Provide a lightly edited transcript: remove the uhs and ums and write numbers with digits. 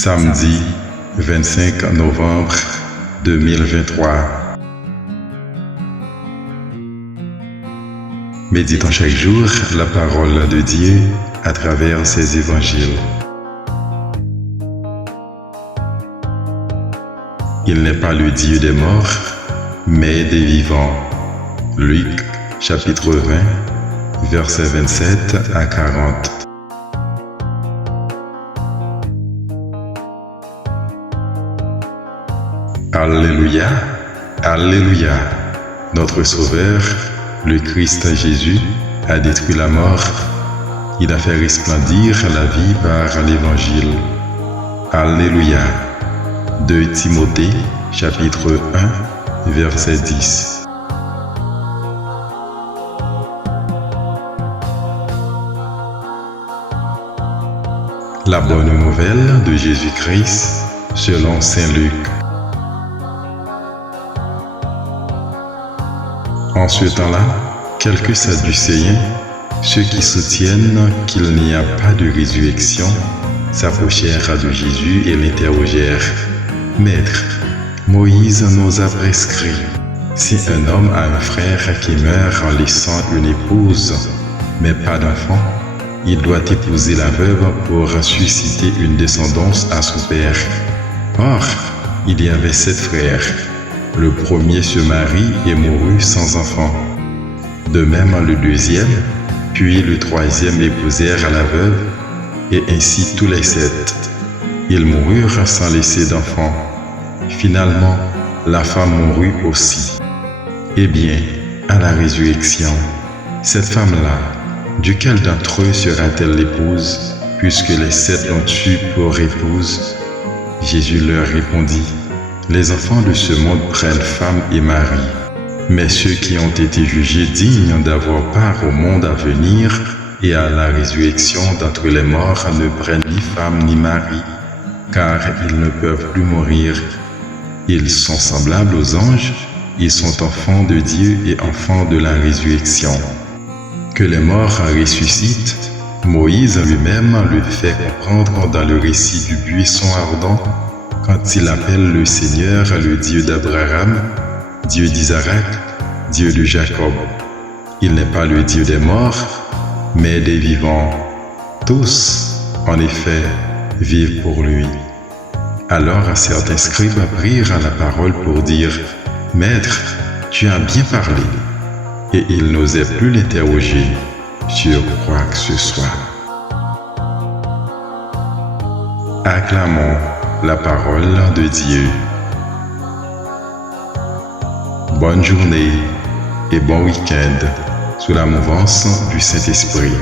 Samedi 25 novembre 2023. Méditons chaque jour la parole de Dieu à travers ses évangiles. Il n'est pas le Dieu des morts, mais des vivants. Luc, chapitre 20, versets 27 à 40. Alléluia, Alléluia. Notre Sauveur, le Christ Jésus, a détruit la mort. Il a fait resplendir la vie par l'Évangile. Alléluia. 2 Timothée, chapitre 1, verset 10. La bonne nouvelle de Jésus-Christ selon Saint Luc. En ce temps-là, quelques Sadducéens, ceux qui soutiennent qu'il n'y a pas de résurrection, s'approchèrent de Jésus et l'interrogèrent. « Maître, Moïse nous a prescrit, si un homme a un frère qui meurt en laissant une épouse, mais pas d'enfant, il doit épouser la veuve pour susciter une descendance à son père. Or, il y avait 7 frères. Le premier se marie et mourut sans enfant. De même le deuxième, puis le troisième épousèrent la veuve, et ainsi tous les 7. Ils moururent sans laisser d'enfant. Finalement, la femme mourut aussi. Eh bien, à la résurrection, cette femme-là, duquel d'entre eux sera-t-elle l'épouse, puisque les 7 l'ont eue pour épouse? Jésus leur répondit. Les enfants de ce monde prennent femme et mari, mais ceux qui ont été jugés dignes d'avoir part au monde à venir et à la résurrection d'entre les morts ne prennent ni femme ni mari, car ils ne peuvent plus mourir. Ils sont semblables aux anges, ils sont enfants de Dieu et enfants de la résurrection. Que les morts ressuscitent, Moïse lui-même le fait comprendre dans le récit du buisson ardent, quand il appelle le Seigneur le Dieu d'Abraham, Dieu d'Isaac, Dieu de Jacob. Il n'est pas le Dieu des morts, mais des vivants. Tous, en effet, vivent pour lui. Alors certains scribes prirent la parole pour dire « Maître, tu as bien parlé ». Et ils n'osaient plus l'interroger sur quoi que ce soit. Acclamons la parole de Dieu. Bonne journée et bon week-end sous la mouvance du Saint-Esprit.